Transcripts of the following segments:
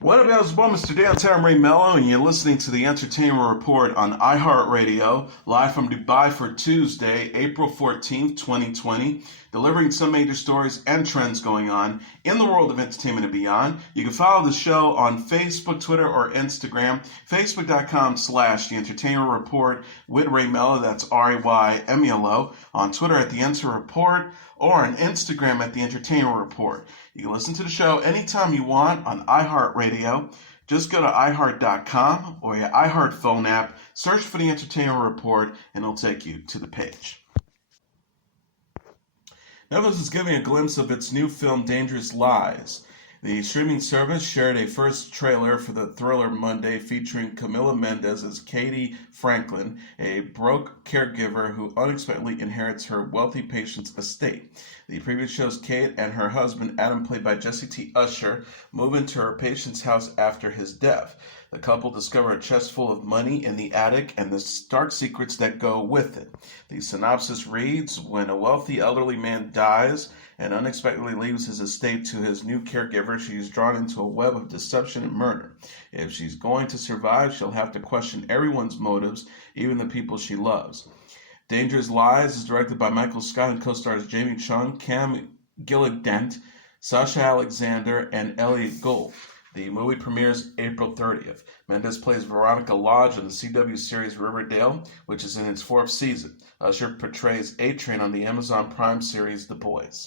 What up, guys? Well, Mr. Downtown Ray Melo, and you're listening to the Entertainment Report on iHeartRadio, live from Dubai for Tuesday, April 14th, 2020, delivering some major stories and trends going on in the world of entertainment and beyond. You can follow the show on Facebook, Twitter, or Instagram, facebook.com/The Entertainment Report with Ray Melo, that's RAYMELO, on Twitter at The Enter Report, or on Instagram at The Entertainment Report. You can listen to the show anytime you want on iHeartRadio. Just go to iHeart.com or your iHeart phone app, search for The Entertainment Report, and it'll take you to the page. Netflix is giving a glimpse of its new film, Dangerous Lies. The streaming service shared a first trailer for the thriller Monday featuring Camila Mendes as Katie Franklin, a broke caregiver who unexpectedly inherits her wealthy patient's estate. The preview shows Kate and her husband, Adam, played by Jesse T. Usher, move into her patient's house after his death. The couple discover a chest full of money in the attic and the dark secrets that go with it. The synopsis reads, when a wealthy elderly man dies and unexpectedly leaves his estate to his new caregiver, she is drawn into a web of deception and murder. If she's going to survive, she'll have to question everyone's motives, even the people she loves. Dangerous Lies is directed by Michael Scott and co-stars Jamie Chung, Cam Gilligan, Sasha Alexander, and Elliot Gould. The movie premieres April 30th. Mendes plays Veronica Lodge in the CW series Riverdale, which is in its fourth season. Usher portrays A-Train on the Amazon Prime series The Boys.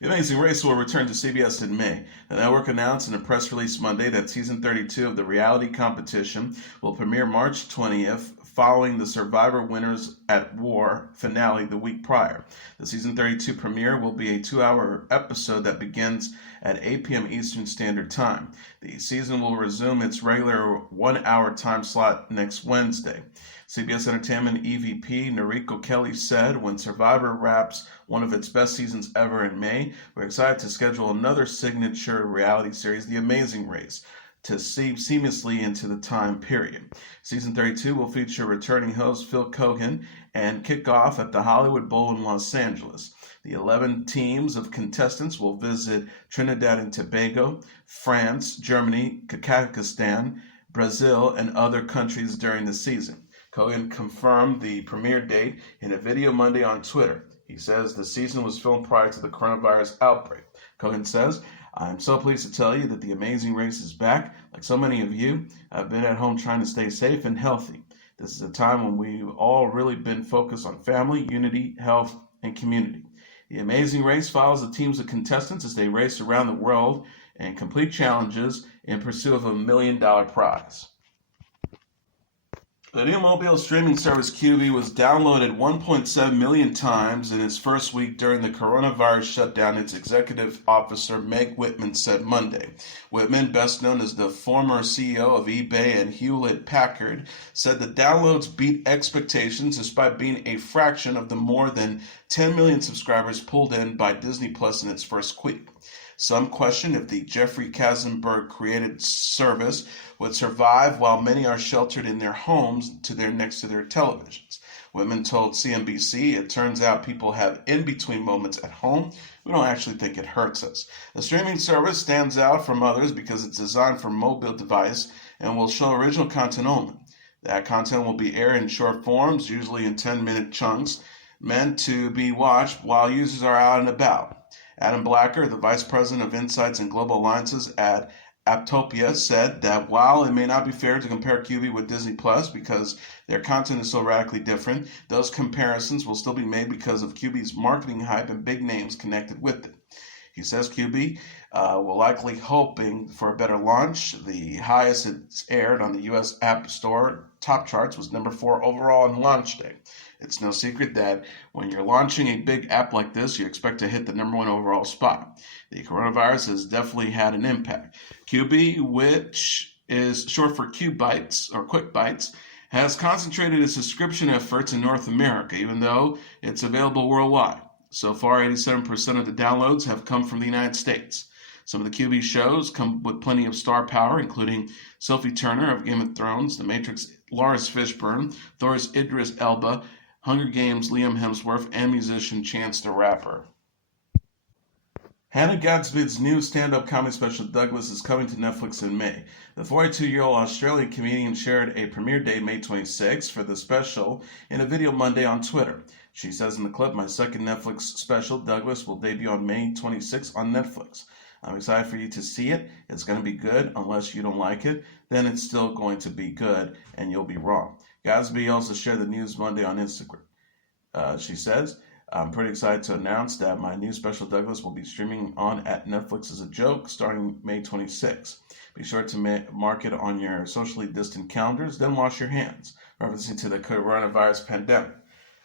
The Amazing Race will return to CBS in May. The network announced in a press release Monday that season 32 of the reality competition will premiere March 20th, following the Survivor Winners at War finale the week prior. The season 32 premiere will be a 2-hour episode that begins at 8 p.m. Eastern Standard Time. The season will resume its regular 1-hour time slot next Wednesday. CBS Entertainment EVP Noriko Kelly said, when Survivor wraps one of its best seasons ever in May, we're excited to schedule another signature reality series, The Amazing Race, to seep seamlessly into the time period. Season 32 will feature returning host Phil Keoghan and kick off at the Hollywood Bowl in Los Angeles. The 11 teams of contestants will visit Trinidad and Tobago, France, Germany, Kazakhstan, Brazil, and other countries during the season. Keoghan confirmed the premiere date in a video Monday on Twitter. He says the season was filmed prior to the coronavirus outbreak. Keoghan says, I'm so pleased to tell you that The Amazing Race is back. Like so many of you, I've been at home trying to stay safe and healthy. This is a time when we've all really been focused on family, unity, health, and community. The Amazing Race follows the teams of contestants as they race around the world and complete challenges in pursuit of $1 million prize. The new mobile streaming service Coby was downloaded 1.7 million times in its first week during the coronavirus shutdown, its executive officer Meg Whitman said Monday. Whitman, best known as the former CEO of eBay and Hewlett-Packard, said the downloads beat expectations despite being a fraction of the more than 10 million subscribers pulled in by Disney Plus in its first week. Some question if the Jeffrey Katzenberg-created service would survive while many are sheltered in their homes next to their televisions. Whitman told CNBC, it turns out people have in-between moments at home. We don't actually think it hurts us. The streaming service stands out from others because it's designed for mobile device and will show original content only. That content will be aired in short forms, usually in 10-minute chunks, meant to be watched while users are out and about. Adam Blacker, the Vice President of Insights and Global Alliances at Aptopia, said that while it may not be fair to compare Coby with Disney Plus because their content is so radically different, those comparisons will still be made because of Coby's marketing hype and big names connected with it. He says Coby will likely hoping for a better launch. The highest it's aired on the U.S. App Store top charts was number 4 overall on launch day. It's no secret that when you're launching a big app like this, you expect to hit the number 1 overall spot. The coronavirus has definitely had an impact. Coby, which is short for Q Bites or Quick Bites, has concentrated its subscription efforts in North America, even though it's available worldwide. So far, 87% of the downloads have come from the United States. Some of the Coby shows come with plenty of star power, including Sophie Turner of Game of Thrones, The Matrix, Lawrence Fishburne, Thor's Idris Elba, Hunger Games Liam Hemsworth, and musician Chance the Rapper. Hannah Gadsby's new stand-up comedy special Douglas is coming to Netflix in May. The 42-year-old Australian comedian shared a premiere date May 26 for the special in a video Monday on Twitter. She says in the clip, "My second Netflix special, Douglas, will debut on May 26 on Netflix. I'm excited for you to see it. It's going to be good. Unless you don't like it, then it's still going to be good, and you'll be wrong." Gadsby also shared the news Monday on Instagram. She says, "I'm pretty excited to announce that my new special Douglas will be streaming on at Netflix as a joke starting May 26. Be sure to mark it on your socially distant calendars, then wash your hands," referencing to the coronavirus pandemic.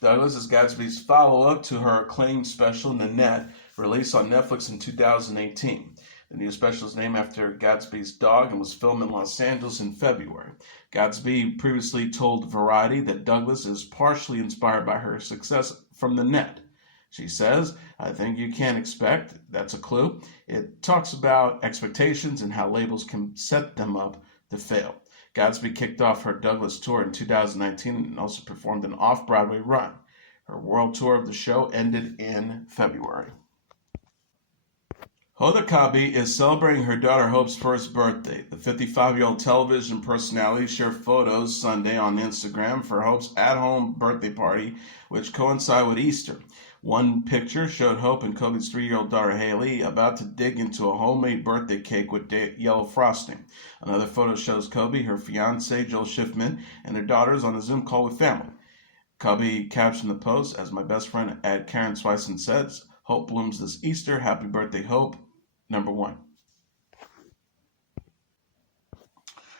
Douglas is Gadsby's follow-up to her acclaimed special, Nanette, released on Netflix in 2018. The new special is named after Gadsby's dog and was filmed in Los Angeles in February. Gadsby previously told Variety that Douglas is partially inspired by her success from Nanette. She says, "I think you can expect, that's a clue. It talks about expectations and how labels can set them up to fail." Gadsby kicked off her Douglas tour in 2019 and also performed an off-Broadway run. Her world tour of the show ended in February. Hoda Kotb is celebrating her daughter Hope's first birthday. The 55-year-old television personality shared photos Sunday on Instagram for Hope's at-home birthday party, which coincided with Easter. One picture showed Hope and Coby's 3-year-old daughter Haley about to dig into a homemade birthday cake with yellow frosting. Another photo shows Coby, her fiance Joel Schiffman, and their daughters on a Zoom call with family. Coby captioned the post, "As my best friend Karen Swison says, Hope blooms this Easter. Happy birthday, Hope. Number 1."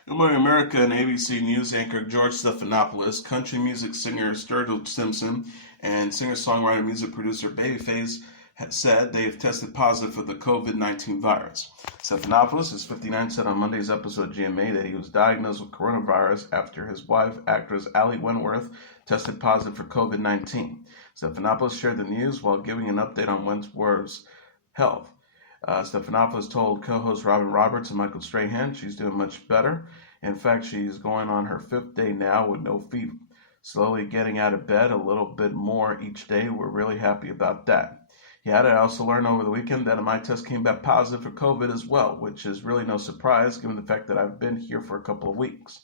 Good Morning America and ABC News anchor George Stephanopoulos, country music singer Sturgill Simpson, and singer-songwriter music producer Babyface said they have tested positive for the COVID-19 virus. Stephanopoulos, who's 59, said on Monday's episode of GMA that he was diagnosed with coronavirus after his wife, actress Allie Wentworth, tested positive for COVID-19. Stephanopoulos shared the news while giving an update on Wentworth's health. Stephanopoulos told co-host Robin Roberts and Michael Strahan she's doing much better. In fact, she's going on her 5th day now with no fever. Slowly getting out of bed a little bit more each day. We're really happy about that. He added, "I also learned over the weekend that my test came back positive for COVID as well, which is really no surprise given the fact that I've been here for a couple of weeks."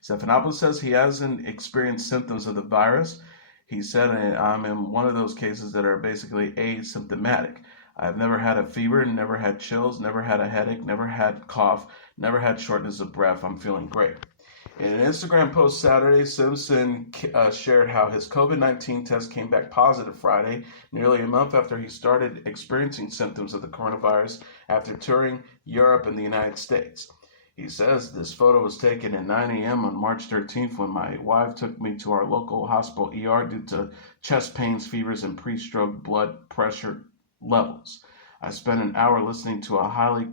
Stephanopoulos says he hasn't experienced symptoms of the virus. He said, "I'm in one of those cases that are basically asymptomatic. I've never had a fever, never had chills, never had a headache, never had cough, never had shortness of breath. I'm feeling great." In an Instagram post Saturday, Simpson shared how his COVID-19 test came back positive Friday, nearly a month after he started experiencing symptoms of the coronavirus after touring Europe and the United States. He says, "This photo was taken at 9 a.m. on March 13th when my wife took me to our local hospital ER due to chest pains, fevers, and pre-stroke blood pressure levels. I spent an hour listening to a highly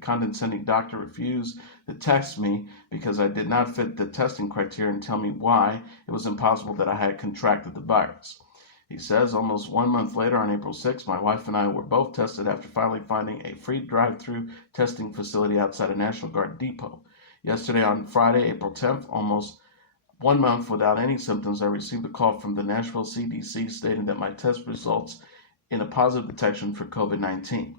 condescending doctor refuse to test me because I did not fit the testing criteria and tell me why it was impossible that I had contracted the virus." He says, "Almost 1 month later, on April 6th, my wife and I were both tested after finally finding a free drive-through testing facility outside a National Guard depot. Yesterday, on Friday, April 10th, almost 1 month without any symptoms, I received a call from the Nashville CDC stating that my test results in a positive detection for COVID-19.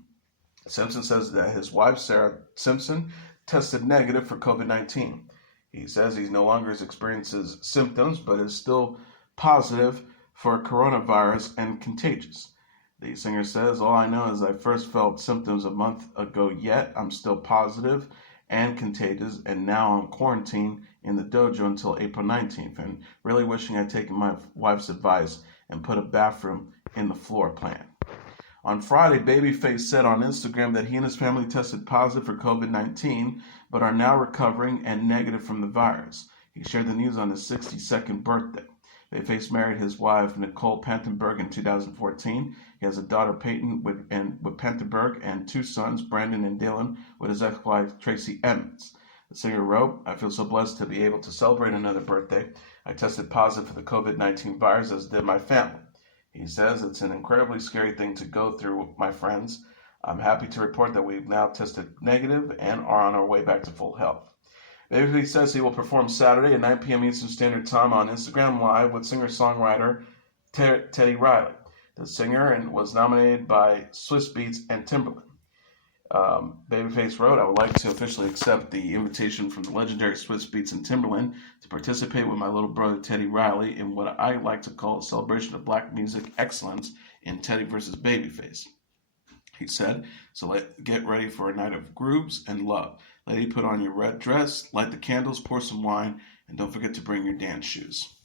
Simpson says that his wife, Sarah Simpson, tested negative for COVID-19. He says he no longer experiences symptoms, but is still positive for coronavirus and contagious. The singer says, "All I know is I first felt symptoms a month ago, yet I'm still positive and contagious, and now I'm quarantined in the dojo until April 19th, and really wishing I'd taken my wife's advice and put a bathroom in the floor plan." On Friday, Babyface said on Instagram that he and his family tested positive for COVID-19, but are now recovering and negative from the virus. He shared the news on his 62nd birthday. Babyface married his wife, Nicole Pantenberg, in 2014. He has a daughter, Peyton, with Pantenberg, and 2 sons, Brandon and Dylan, with his ex-wife, Tracy Emmons. The singer wrote, "I feel so blessed to be able to celebrate another birthday. I tested positive for the COVID-19 virus, as did my family." He says, "It's an incredibly scary thing to go through, my friends. I'm happy to report that we've now tested negative and are on our way back to full health." Babyface says he will perform Saturday at 9 p.m. Eastern Standard Time on Instagram Live with singer-songwriter Teddy Riley. the singer, and was nominated by Swiss Beats and Timbaland. Babyface wrote, "I would like to officially accept the invitation from the legendary Swiss Beats and Timbaland to participate with my little brother Teddy Riley in what I like to call a celebration of black music excellence in Teddy vs. Babyface." He said, "So get ready for a night of grooves and love. Lady, put on your red dress, light the candles, pour some wine, and don't forget to bring your dance shoes."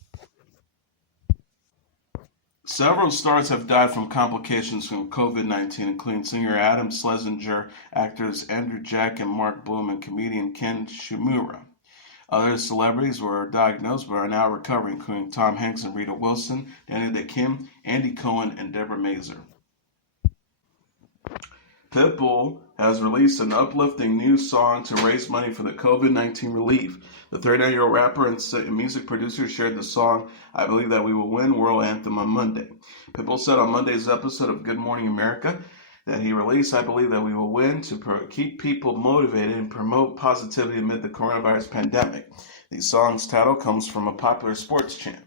Several stars have died from complications from COVID-19, including singer Adam Schlesinger, actors Andrew Jack and Mark Bloom, and comedian Ken Shimura. Other celebrities were diagnosed but are now recovering, including Tom Hanks and Rita Wilson, Danny Day Kim, Andy Cohen, and Deborah Mazur. Pitbull has released an uplifting new song to raise money for the COVID-19 relief. The 39-year-old rapper and music producer shared the song "I Believe That We Will Win" world anthem on Monday. Pitbull said on Monday's episode of Good Morning America that he released "I Believe That We Will Win" to keep people motivated and promote positivity amid the coronavirus pandemic. The song's title comes from a popular sports chant.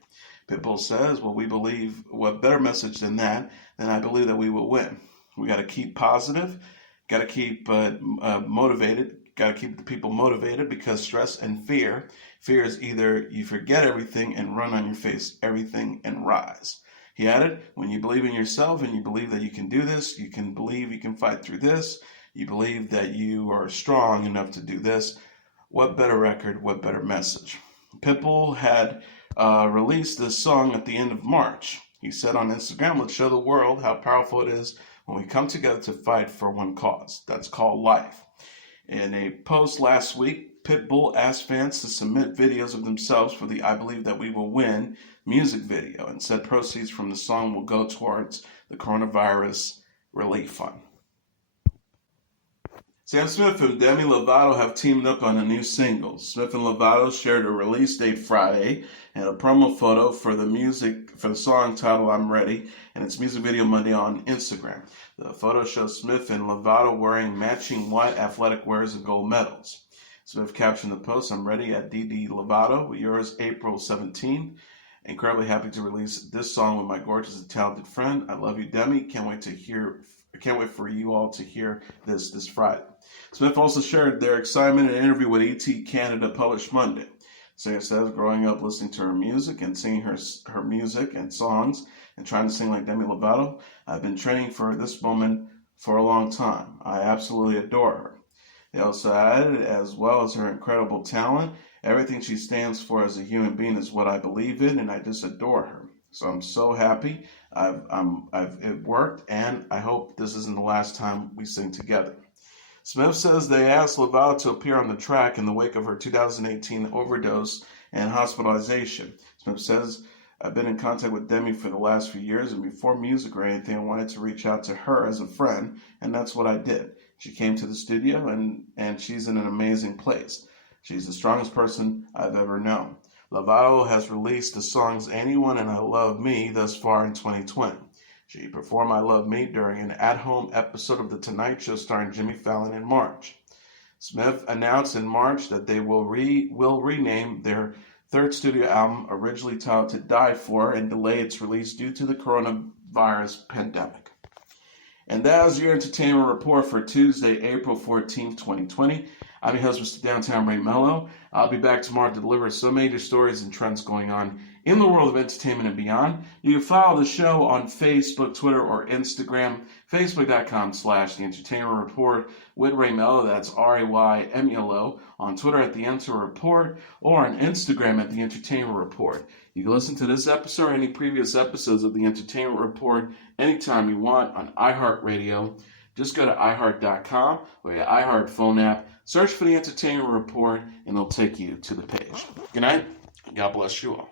Pitbull says, "Well, we believe, what better message than that, than I believe that we will win. We got to keep positive, got to keep motivated, got to keep the people motivated, because stress and fear is either you forget everything and run on your face everything and rise." He added, "When you believe in yourself and you believe that you can do this, you can believe you can fight through this, you believe that you are strong enough to do this, what better record, what better message?" Pitbull had released this song at the end of March. He said on Instagram, "Let's show the world how powerful it is when we come together to fight for one cause. That's called life." In a post last week, Pitbull asked fans to submit videos of themselves for the "I Believe That We Will Win" music video, and said proceeds from the song will go towards the coronavirus relief fund. Sam Smith and Demi Lovato have teamed up on a new single. Smith and Lovato shared a release date Friday and a promo photo for the song titled "I'm Ready" and its music video Monday on Instagram. The photo shows Smith and Lovato wearing matching white athletic wears and gold medals. Smith captioned the post, "I'm ready at DD Lovato, yours April 17. Incredibly happy to release this song with my gorgeous and talented friend. I love you, Demi. Can't wait for you all to hear this Friday." Smith also shared their excitement in an interview with ET Canada published Monday. The singer says, "Growing up listening to her music and singing her music and songs and trying to sing like Demi Lovato, I've been training for this moment for a long time. I absolutely adore her." They also added, "As well as her incredible talent, everything she stands for as a human being is what I believe in, and I just adore her. So I'm so happy it worked, and I hope this isn't the last time we sing together." Smith says they asked Lovato to appear on the track in the wake of her 2018 overdose and hospitalization. Smith says, "I've been in contact with Demi for the last few years, and before music or anything, I wanted to reach out to her as a friend, and that's what I did. She came to the studio, and she's in an amazing place. She's the strongest person I've ever known." Lovato has released the songs "Anyone" and "I Love Me" thus far in 2020. She performed "I Love Me" during an at-home episode of The Tonight Show starring Jimmy Fallon in March. Smith announced in March that they will rename their third studio album, originally titled "To Die For," and delay its release due to the coronavirus pandemic. And that was your entertainment report for Tuesday, April 14th, 2020. I'm your host, Mr. Downtown Ray Melo. I'll be back tomorrow to deliver some major stories and trends going on in the world of entertainment and beyond. You can follow the show on Facebook, Twitter, or Instagram. Facebook.com/The Entertainment Report with Ray Melo. That's RAYMELO. On Twitter at The Enter Report, or on Instagram at The Entertainment Report. You can listen to this episode or any previous episodes of The Entertainment Report anytime you want on iHeartRadio. Just go to iHeart.com or your iHeart phone app, search for The Entertainment Report, and it'll take you to the page. Good night, and God bless you all.